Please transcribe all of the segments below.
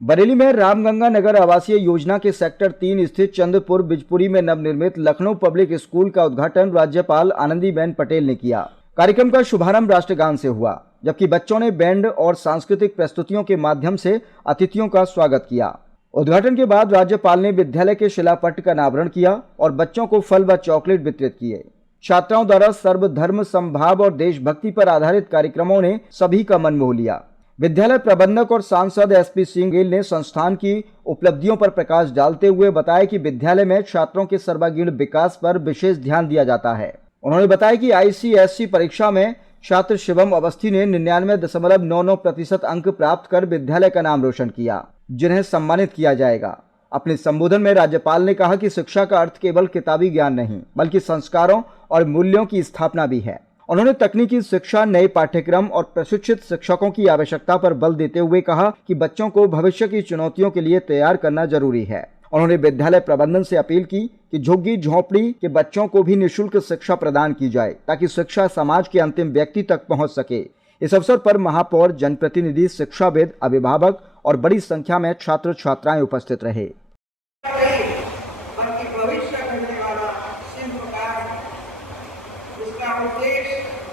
बरेली में रामगंगा नगर आवासीय योजना के सेक्टर 3 स्थित चंद्रपुर बिजपुरी में नवनिर्मित लखनऊ पब्लिक स्कूल का उद्घाटन राज्यपाल आनंदीबेन पटेल ने किया। कार्यक्रम का शुभारंभ राष्ट्रगान से हुआ, जबकि बच्चों ने बैंड और सांस्कृतिक प्रस्तुतियों के माध्यम से अतिथियों का स्वागत किया। उद्घाटन के बाद राज्यपाल ने विद्यालय के शिलापट्ट का अनावरण किया और बच्चों को फल व चॉकलेट वितरित किए। छात्राओं द्वारा सर्वधर्म समभाव और देशभक्ति पर आधारित कार्यक्रमों ने सभी का मन मोह लिया। विद्यालय प्रबंधक और सांसद एसपी सिंह गिल ने संस्थान की उपलब्धियों पर प्रकाश डालते हुए बताया कि विद्यालय में छात्रों के सर्वांगीण विकास पर विशेष ध्यान दिया जाता है। उन्होंने बताया कि आईसीएसई परीक्षा में छात्र शिवम अवस्थी ने 99.99% अंक प्राप्त कर विद्यालय का नाम रोशन किया, जिन्हें सम्मानित किया जाएगा। अपने संबोधन में राज्यपाल ने कहा कि शिक्षा का अर्थ केवल किताबी ज्ञान नहीं, बल्कि संस्कारों और मूल्यों की स्थापना भी है। उन्होंने तकनीकी शिक्षा, नए पाठ्यक्रम और प्रशिक्षित शिक्षकों की आवश्यकता पर बल देते हुए कहा कि बच्चों को भविष्य की चुनौतियों के लिए तैयार करना जरूरी है। उन्होंने विद्यालय प्रबंधन से अपील की कि झुग्गी झोंपड़ी के बच्चों को भी निःशुल्क शिक्षा प्रदान की जाए, ताकि शिक्षा समाज के अंतिम व्यक्ति तक पहुंच सके। इस अवसर पर महापौर, जनप्रतिनिधि, शिक्षाविद, अभिभावक और बड़ी संख्या में छात्र छात्राएं उपस्थित रहे।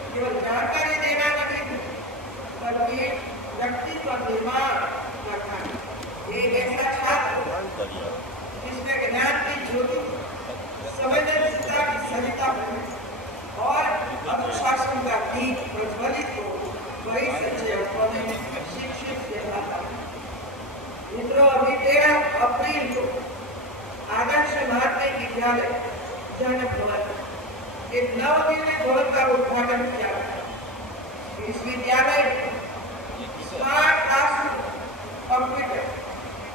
केवल जानकारी देना नहीं, बल्कि व्यक्तित्व निर्माण करना। एक ऐसा छात्र जिसमें ज्ञान की ज्योति, संवेदनशीलता की सरिता और अनुशासन का दीप प्रज्वलित हो, वही सच्चे अर्थों में शिक्षित कहलाता है। मित्रों, अभी 13 अप्रैल को आदर्श माध्यमिक विद्यालय जनपद एक नवनिर्मित भवन का उद्घाटन किया। इस विद्यालय smart classroom, computer,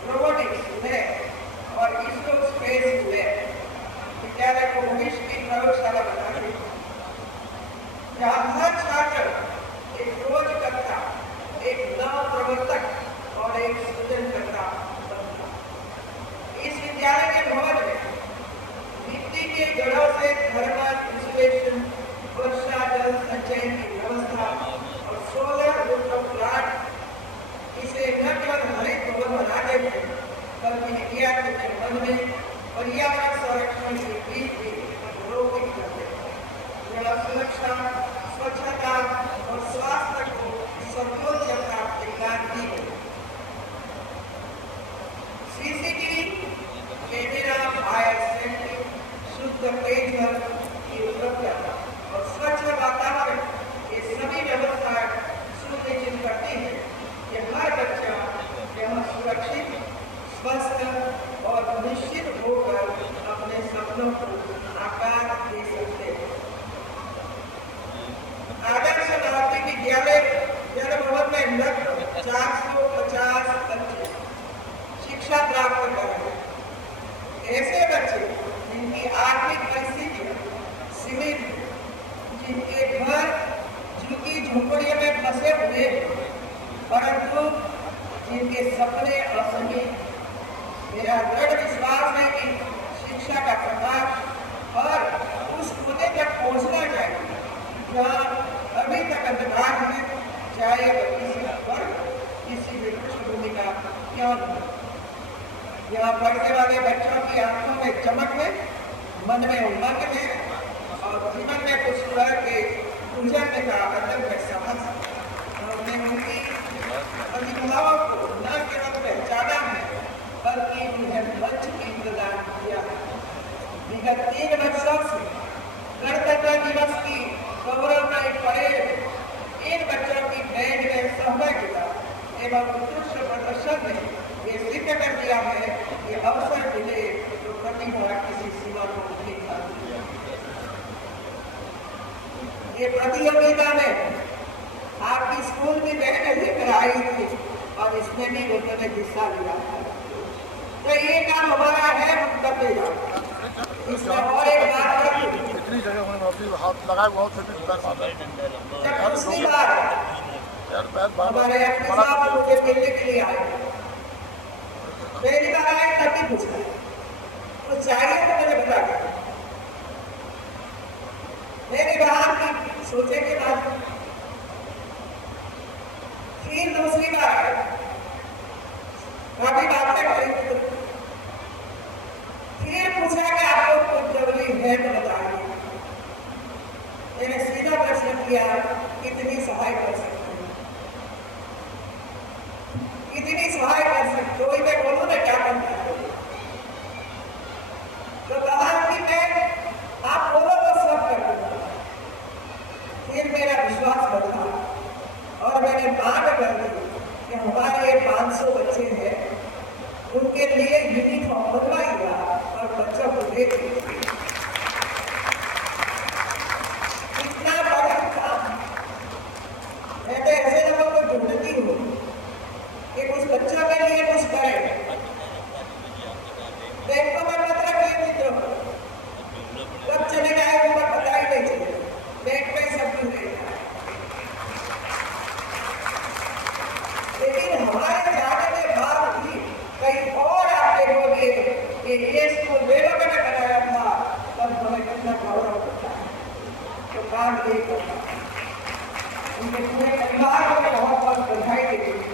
robotics lab और इसरो स्पेस लैब विद्यालय को भविष्य की प्रयोगशाला बनाने, जहाँ हर छात्र एक खोजकर्ता, एक नव प्रवर्तक और एक सृजनकर्ता बनता। इस विद्यालय के भवन में मिट्टी के जड़ों से थर्मल इंसुलेशन, वर्षा जल संचय की व्यवस्था और सोलर रूफटॉप प्लांट इसे न केवल हरित भवन बना देते, बल्कि इंडिया के संबंध में पर्यावरण संरक्षण के बीच भी अवलोकन करते हैं। जल सुरक्षा, स्वच्छता और स्वास्थ्य को सर्वोच्च प्राथमिकता दी गई। सीसीटीवी कैमरा, फायर सेफ्टी, शुद्ध पेयजल की उपलब्धता और स्वच्छ वातावरण, ये सभी व्यवस्थाएं सुनिश्चित करती है कि हर बच्चा यहाँ सुरक्षित, स्वस्थ और निश्चित होकर अपने सपनों को आकार दे सकते हैं। आदर्श माध्यमिक विद्यालय जनपद में लगभग 450 बच्चे शिक्षा प्राप्त कर रहे हैं। ऐसे बच्चे जिनकी आर्थिक परिस्थितियां सीमित, जिनके घर झुग्गी झोंपड़ियों में फंसे हुए, परंतु जिनके सपने असीमित। मेरा दृढ़ विश्वास है कि शिक्षा का प्रकाश और उस कोने तक पहुंचना चाहिए जहाँ अभी तक अंधकार है, चाहे वह किसी वर्ग, किसी भी पृष्ठभूमि का क्यों नहीं। यहाँ पढ़ने वाले बच्चों की आंखों में चमक है, मन में उमंग है और जीवन में कुछ करके गुजरने का अदब है, साहस। हमने उनकी प्रतिभाओं को न केवल पहचाना है, बल्कि उन्हें मंच भी प्रदान किया है। विगत 3 वर्षों से गणतंत्र दिवस की गौरवमय परेड, इन बच्चों की बैंड में सहभागिता एवं उत्कृष्ट प्रदर्शन ने ये सिद्ध कर दिया है कि अवसर मिले तो प्रतिभा किसी सीमा को नहीं खाती। ये प्रतियोगिता में आपकी स्कूल की बहनें लेकर आई थी और इसमें भी उन्होंने हिस्सा लिया था। तो ये काम हमारा है, हम करते जाओ। इसमें और एक बात इतनी जगह हाथ लगाए हुआ दूसरी बात हमारे साहब मुझे मिलने के लिए आए, पहली बार आए तभी पूछा तो चाहिए तो मुझे बता दें। मैंने कहा कि सोचे के बाद फिर दूसरी बार इतनी सहाय कर सकते हो, मैं बोलूँ ना क्या करना है। तो कहा कि मैं आप बोलो तो सब कर दूंगा। फिर मेरा विश्वास बढ़ा और मैंने बात कर दी कि हमारे ये 500 बच्चे हैं, उनके लिए यूनिफॉर्म बनवाइएगा और बच्चों को दे दीजिए। इतना बड़ा काम मैं तो ऐसे लोगों को ढूंढती हूँ कि कुछ बच्चों के लिए कुछ करें। बैंकों में पत्र किए मित्रों, कब चलेगा है वो पता ही नहीं चलेगा, बैंक में सब कुछ रहेगा। लेकिन हमारे जाने के बाद भी कहीं और आप देखोगे कि ये स्कूल वे लोगों ने बनाया था, तब हमें कितना गौरव होता है। तो काम ये करता है, उनके पूरे परिवार को बहुत बहुत बधाई देती हूँ।